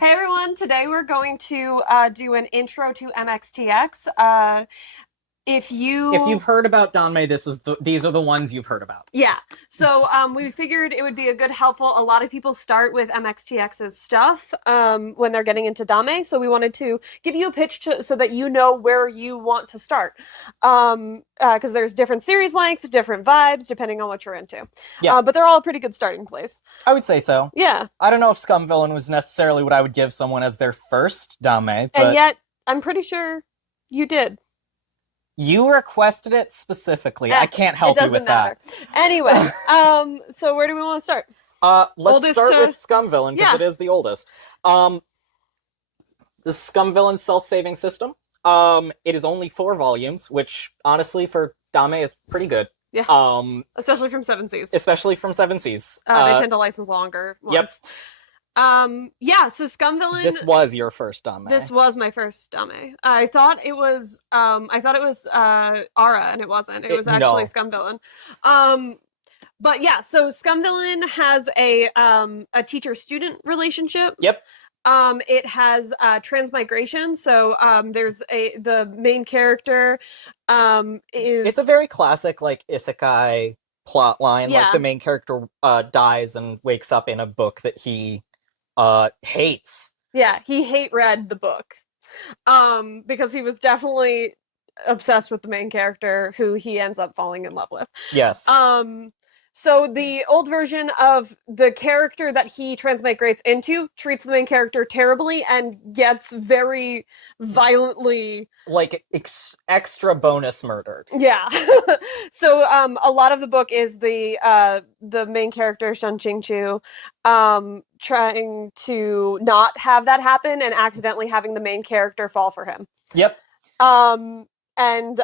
Hey everyone, today we're going to do an intro to MXTX. If If you, you've heard about danmei, these are the ones you've heard about. yeah, so we figured it would be a good helpful. A lot of people start with MXTX's stuff when they're getting into Dame, so we wanted to give you a pitch so that you know where you want to start. Because there's different series length, different vibes, depending on what you're into. Yeah, But they're all a pretty good starting place. I would say so. Yeah, I don't know if Scum Villain was necessarily what I would give someone as their first danmei, and but yet I'm pretty sure you did. you requested it specifically. I can't It help you doesn't with that. matter. Anyway, so where do we want to start? Let's Oldest start with to Scum Villain because yeah, it is the oldest. The Scum Villain self-saving system. It is only 4 volumes, which honestly for danmei is pretty good. yeah, especially from Seven Seas. Especially from Seven Seas. They tend to license longer Yep. ones. Yeah. So Scum Villain. This was your first danmei. This was my first Dame. I thought it was Ara, and it wasn't. It was actually No. Scum Villain. But yeah, so Scum Villain has a teacher student relationship. Yep. It has transmigration. So there's the main character is It's a very classic like isekai plot line. Like the yeah, main character dies and wakes up in a book that he hates. yeah, he hate read the book. Because he was definitely obsessed with the main character who he ends up falling in love with. Yes. So the old version of the character that he transmigrates into treats the main character terribly and gets very violently Like extra bonus murdered. yeah. So a lot of the book is the main character Shun Ching Chu trying to not have that happen and accidentally having the main character fall for him. Yep. Um and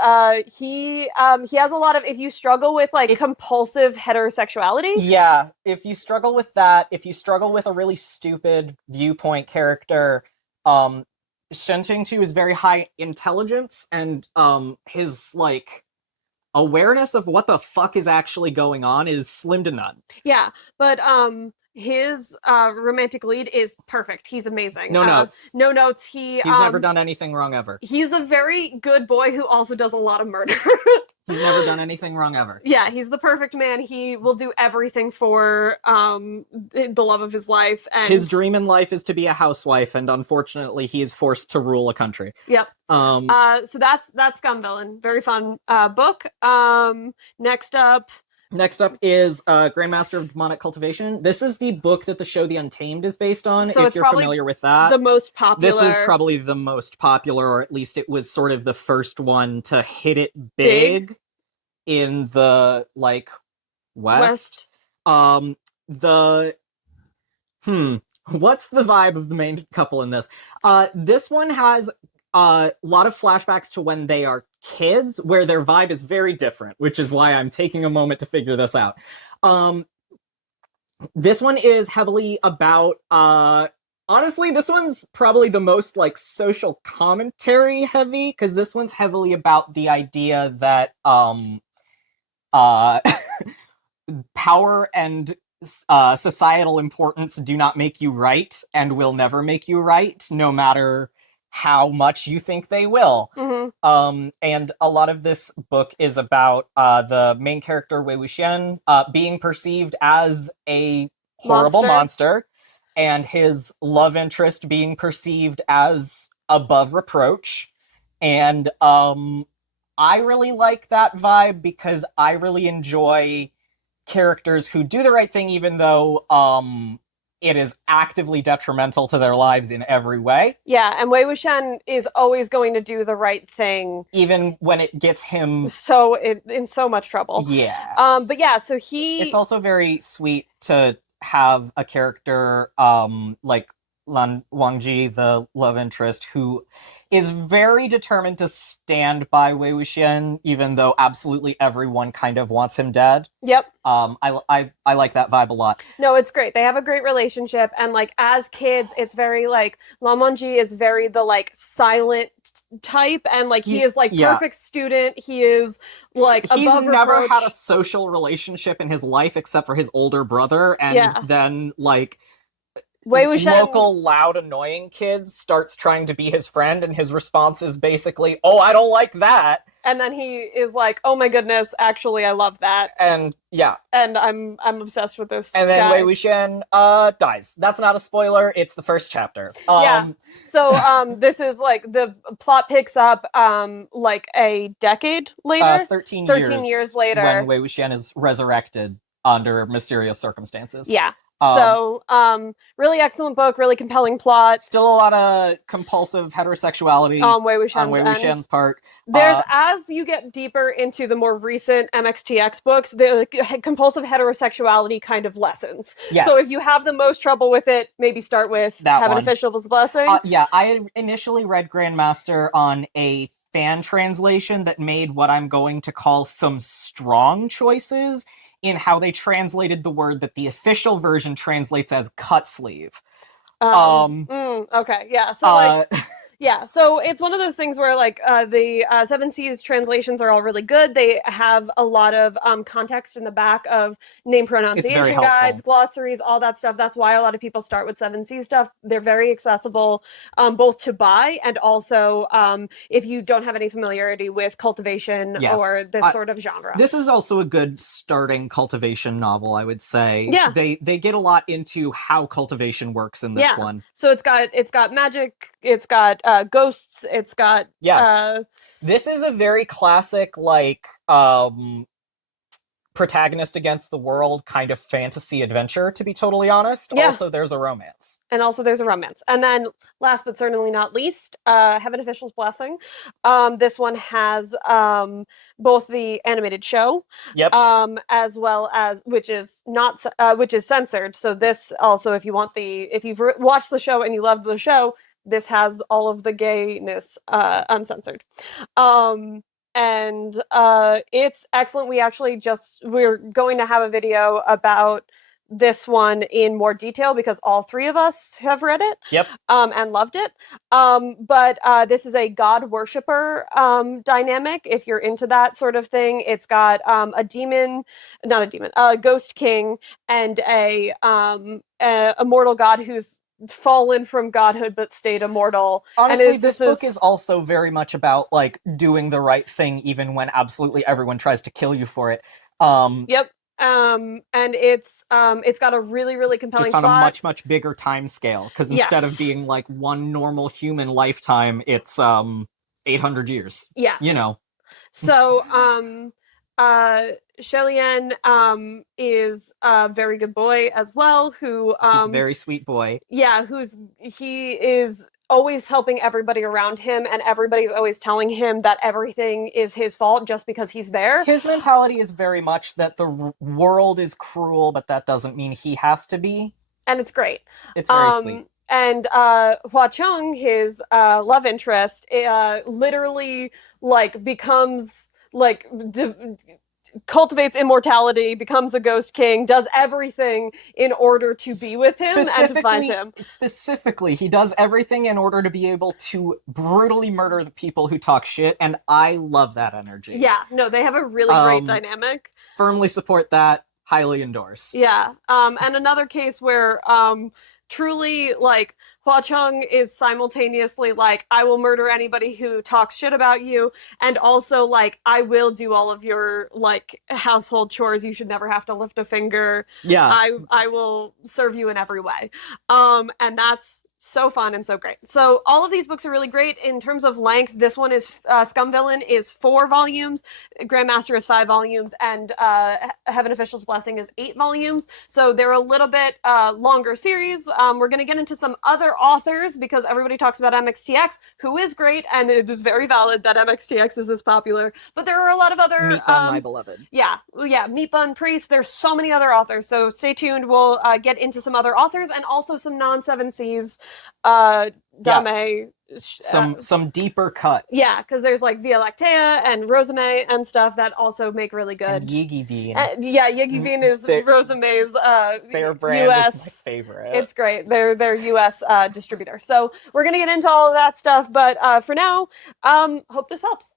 he has a lot of if you struggle with like compulsive heterosexuality. Yeah, if you struggle with that, if you struggle with a really stupid viewpoint character, Shen Qingchu is very high intelligence and his like awareness of what the fuck is actually going on is slim to none. Yeah, but his romantic lead is perfect. He's amazing. No notes. No notes. He's never done anything wrong ever. He's a very good boy who also does a lot of murder. He's never done anything wrong ever. Yeah, he's the perfect man. He will do everything for the love of his life. And his dream in life is to be a housewife, and unfortunately, he is forced to rule a country. Yep. So that's Scum Villain. Very fun book. Next up is Grandmaster of Demonic Cultivation. This is the book that the show The Untamed is based on, so if you're familiar with that. The most popular. This is probably the most popular, or at least it was sort of the first one to hit it big. In the, like, West. What's the vibe of the main couple in this? This one has a lot of flashbacks to when they are kids, where their vibe is very different, which is why I'm taking a moment to figure this out. This one is heavily about, honestly, this one's probably the most, like, social commentary heavy, because this one's heavily about the idea that, power and societal importance do not make you right, and will never make you right, no matter how much you think they will. Mm-hmm. And a lot of this book is about the main character, Wei Wuxian, being perceived as a horrible monster, and his love interest being perceived as above reproach. And I really like that vibe because I really enjoy characters who do the right thing even though it is actively detrimental to their lives in every way. Yeah, and Wei Wuxian is always going to do the right thing, even when it gets him in so much trouble. Yeah. But yeah, so it's also very sweet to have a character like Lan Wangji, the love interest, who is very determined to stand by Wei Wuxian, even though absolutely everyone kind of wants him dead. Yep. I like that vibe a lot. No, it's great. They have a great relationship, and like as kids, it's very like Lan Wangji is very the like silent type, and like he is like perfect student. He is like he's never had a social relationship in his life except for his older brother, and then like Wei Wuxian, local loud annoying kid starts trying to be his friend, and his response is basically, "Oh, I don't like that." and then he is like, "Oh my goodness, actually, I love that." And yeah, And I'm obsessed with this and then Wei guy. Wuxian dies. That's not a spoiler. It's the first chapter. Yeah. So this is like the plot picks up like a decade later, 13 13 years years when later. Wei Wuxian is resurrected under mysterious circumstances. Yeah. Um, So really excellent book, really compelling plot. Still a lot of compulsive heterosexuality Wei on Wuxian's Wei end. Wuxian's part. There's as you get deeper into the more recent MXTX books, the compulsive heterosexuality kind of lessens. So if Yes, you have the most trouble with it, maybe start with that Have an one. Official's Blessing. Yeah, I initially read Grandmaster on a fan translation that made what I'm going to call some strong choices in how they translated the word that the official version translates as cut sleeve. Okay, yeah. So Uh, like, yeah, so it's one of those things where like the Seven Seas translations are all really good. They have a lot of context in the back of name it's very pronunciation guides, helpful. glossaries, all that stuff. That's why a lot of people start with Seven Seas stuff. They're very accessible, both to buy and also if you don't have any familiarity with cultivation or Yes. this sort of genre. This is also a good starting cultivation novel, I would say. Yeah. They get a lot into how cultivation works in this Yeah. one. So it's got magic, it's got ghosts, it's got Yeah. This is a very classic like protagonist against the world kind of fantasy adventure, to be totally honest. yeah. Also, there's a romance. And also there's a romance. And then last but certainly not least, Have an Official's Blessing. This one has both the animated show, Yep. as well as which is not which is censored. So this also, if you've watched the show and you loved the show, this has all of the gayness uncensored. And it's excellent. We're going to have a video about this one in more detail because all three of us have read it, Yep. and loved it. But this is a god worshiper dynamic. If you're into that sort of thing, it's got a ghost king, and a mortal god who's fallen from godhood but stayed immortal. Honestly, this book is also very much about like doing the right thing even when absolutely everyone tries to kill you for it. Yep. And it's got a really, really compelling just on a plot. much bigger time scale, because instead of Yes. being like one normal human lifetime, it's 800 years. Yeah. You know. So Shellyan is a very good boy as well, who He's a very sweet boy. yeah, he is always helping everybody around him, and everybody's always telling him that everything is his fault just because he's there. His mentality is very much that the world is cruel, but that doesn't mean he has to be. And it's great. It's very sweet. And Hua Chung, his love interest, literally like becomes like cultivates immortality, becomes a ghost king, does everything in order to be with him and to find him. Specifically, he does everything in order to be able to brutally murder the people who talk shit, and I love that energy. Yeah, no, they have a really great dynamic. Firmly support that. Highly endorse. Yeah. And another case where truly like Hua Chung is simultaneously like, I will murder anybody who talks shit about you, and also like, I will do all of your like household chores. You should never have to lift a finger. Yeah. I will serve you in every way. And that's so fun and so great. So all of these books are really great in terms of length. This one is Scum Villain is 4 volumes, Grandmaster is 5 volumes, and Heaven Official's Blessing is 8 volumes. So they're a little bit longer series. We're going to get into some other authors because everybody talks about MXTX, who is great, and it is very valid that MXTX is this popular. But there are a lot of other Meat Bun, my beloved. Yeah, Meat Bun Priest. There's so many other authors. So stay tuned. We'll get into some other authors and also some non-Seven Seas danmei. Some deeper cuts. Yeah, because there's like Via Lactea and Rosame and stuff that also make really good. And Yiggy Bean. Yiggy Bean is Rosame's their brand US. Is my favorite. It's great. They're US distributor. So we're gonna get into all of that stuff, but for now, hope this helps.